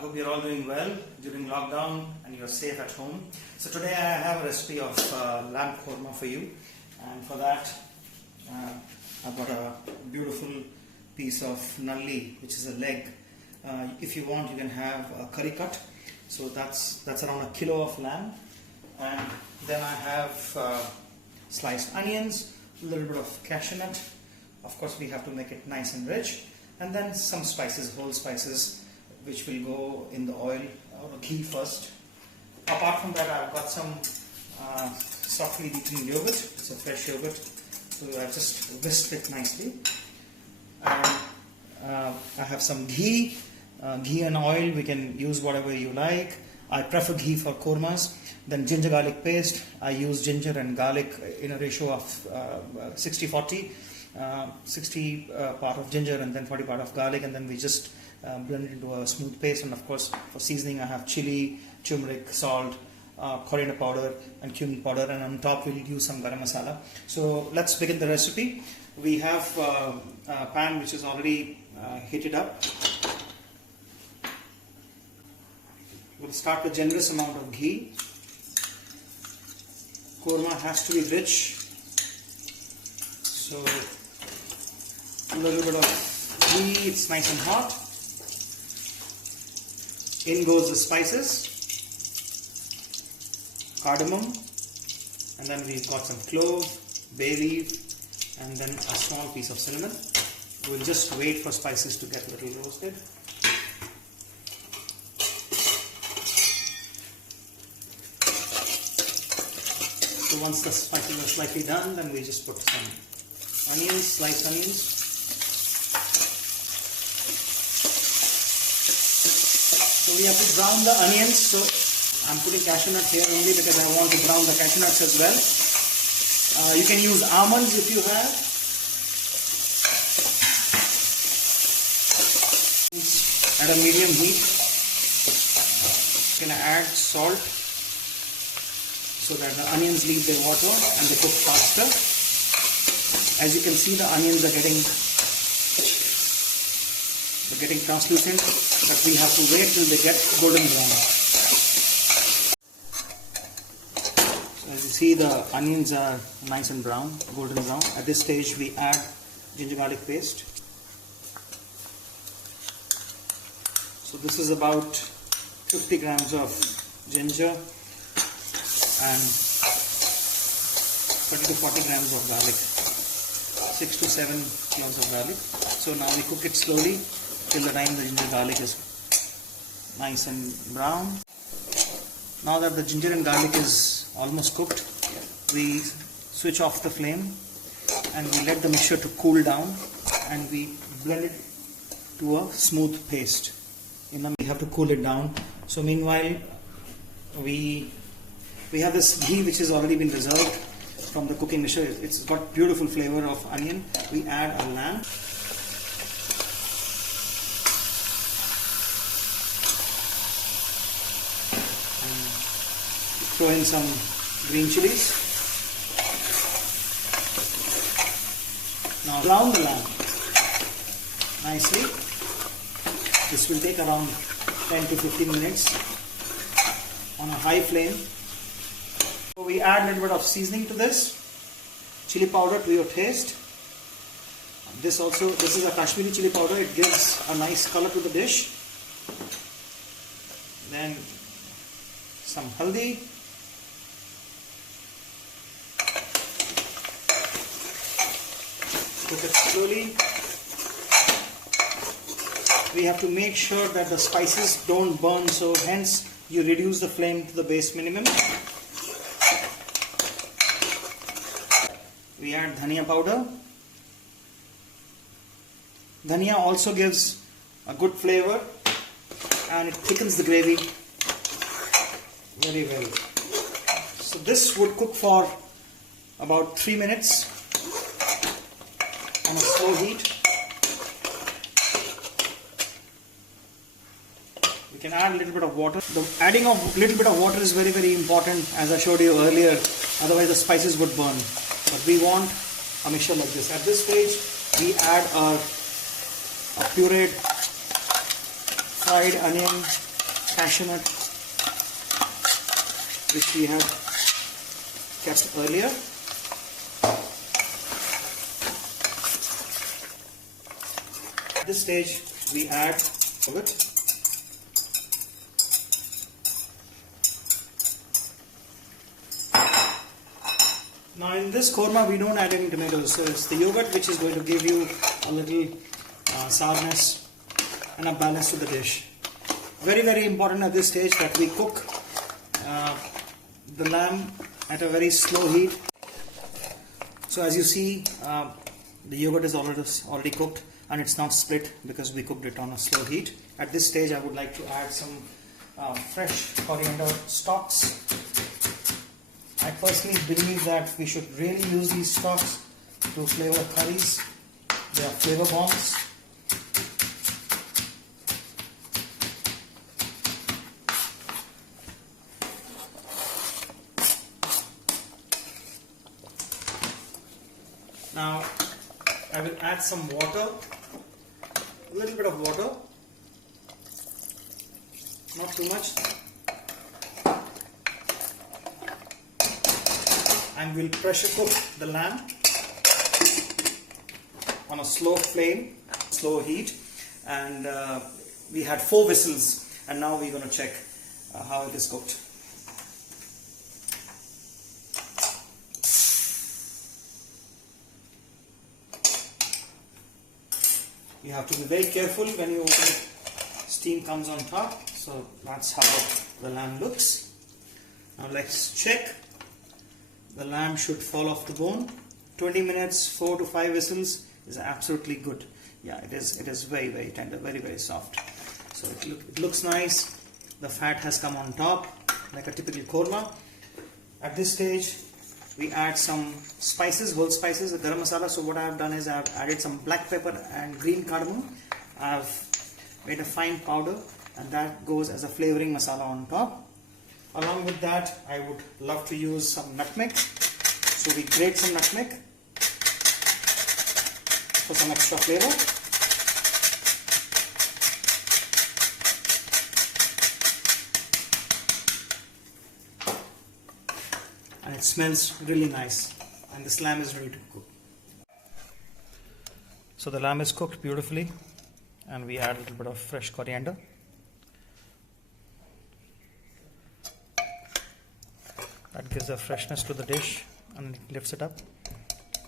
hope you're all doing well during lockdown and you're safe at home. So today I have a recipe of lamb korma for you, and for that I've got a beautiful piece of nalli, which is a leg. If you want, you can have a curry cut. So that's around a kilo of lamb, and then I have sliced onions, a little bit of cashew nut. Of course, we have to make it nice and rich, and then some spices, whole spices, which will go in the oil or ghee first. Apart from that, I've got some softly beaten yogurt. It's a fresh yogurt, so I just whisked it nicely. And I have some ghee. Ghee and oil, we can use whatever you like. I prefer ghee for kormas. Then ginger garlic paste. I use ginger and garlic in a ratio of 60-40. 60 part of ginger and then 40 part of garlic, and then we just blend it into a smooth paste. And of course, for seasoning, I have chili, turmeric, salt, coriander powder and cumin powder, and on top we'll use some garam masala. So let's begin the recipe. We have a pan which is already heated up. We'll start with generous amount of ghee. Korma has to be rich, so a little bit of ghee, it's nice and hot. In goes the spices, cardamom, and then we've got some clove, bay leaf, and then a small piece of cinnamon. We'll just wait for spices to get a little roasted. So once the spices are slightly done, then we just put some onions, sliced onions. So we have to brown the onions. So I'm putting cashew nut here only because I want to brown the cashew nuts as well. You can use almonds if you have. At a medium heat. You can add salt, so that the onions leave their water and they cook faster. As you can see, the onions are getting translucent, but we have to wait till they get golden brown. So as you see, the onions are nice and brown, golden brown. At this stage, we add ginger garlic paste. So this is about 50 grams of ginger and 30 to 40 grams of garlic, 6 to 7 cloves of garlic. So now we cook it slowly till the time the ginger garlic is nice and brown. Now that the ginger and garlic is almost cooked, we switch off the flame and we let the mixture to cool down, and we blend it to a smooth paste. We have to cool it down. So meanwhile, we have this ghee which has already been reserved from the cooking mixture. It's got beautiful flavor of onion. We add a lamb. And throw in some green chilies. Now brown the lamb nicely. This will take around 10 to 15 minutes on a high flame. So we add a little bit of seasoning to this, chili powder to your taste. This is a Kashmiri chili powder. It gives a nice color to the dish. Then some haldi. Cook it slowly. We have to make sure that the spices don't burn, so hence you reduce the flame to the base minimum. We add dhania powder. Dhania also gives a good flavor and it thickens the gravy very well. So this would cook for about 3 minutes on a slow heat. We can add a little bit of water. The adding of little bit of water is very, very important, as I showed you earlier. Otherwise the spices would burn. But we want a mixture like this. At this stage, we add our pureed fried onion cashew nut which we have kept earlier. At this stage we add yogurt. Now in this korma we don't add any tomatoes, so it's the yogurt which is going to give you a little sourness and a balance to the dish. Very, very important at this stage that we cook the lamb at a very slow heat. So as you see, the yogurt is already cooked and it's not split because we cooked it on a slow heat. At this stage I would like to add some fresh coriander stalks. I personally believe that we should really use these stalks to flavor curries. They are flavor bombs. Now I will add some water, a little bit of water, not too much, and we'll pressure cook the lamb on a slow flame, slow heat, and we had 4 whistles, and now we're going to check how it is cooked. You have to be very careful when you open it. Steam comes on top, so that's how the lamb looks. Now let's check. The lamb should fall off the bone. 20 minutes, 4 to 5 whistles is absolutely good. Yeah, it is very, very tender, very, very soft. So it looks nice. The fat has come on top like a typical korma. At this stage we add some spices, whole spices, the garam masala. So what I have done is I have added some black pepper and green cardamom. I have made a fine powder and that goes as a flavoring masala on top. Along with that I would love to use some nutmeg. So we grate some nutmeg for some extra flavor. And it smells really nice, and this lamb is ready to cook. So the lamb is cooked beautifully, and we add a little bit of fresh coriander. That gives a freshness to the dish and it lifts it up,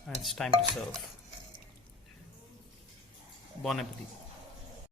and it's time to serve. Bon appetit.